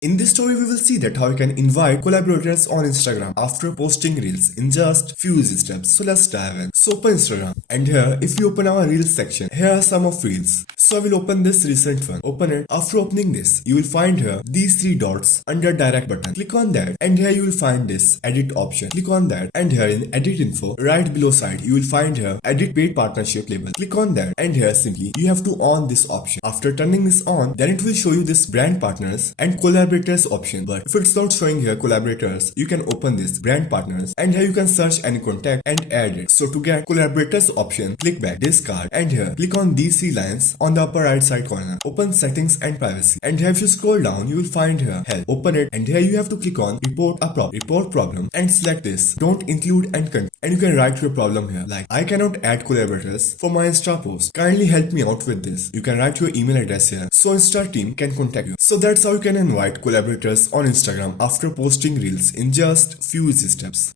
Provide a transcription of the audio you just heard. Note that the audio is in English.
In this story, we will see that how you can invite collaborators on Instagram after posting reels in just few easy steps. So let's dive in. So open Instagram, and here if you open our reels section, here are some of reels. So I will open this recent one. Open it. After opening this, you will find here these three dots under direct button. Click on that, and here you will find this edit option. Click on that, and here in edit info, right below side, you will find here edit paid partnership label. Click on that, and here simply you have to on this option. After turning this on, then it will show you this brand partners and collaborators option. But if it's not showing here collaborators, you can open this brand partners, and here you can search any contact and add it. So to get collaborators option, click back, discard, and here click on these three lines on the upper right side corner. Open settings and privacy, and here if you scroll down, you will find here help. Open it, and here you have to click on report problem, and select this don't include and continue. And you can write your problem here like I cannot add collaborators for my Insta post. Kindly help me out with this. You can write your email address here so Insta team can contact you. So that's how you can invite collaborators on Instagram after posting reels in just few easy steps.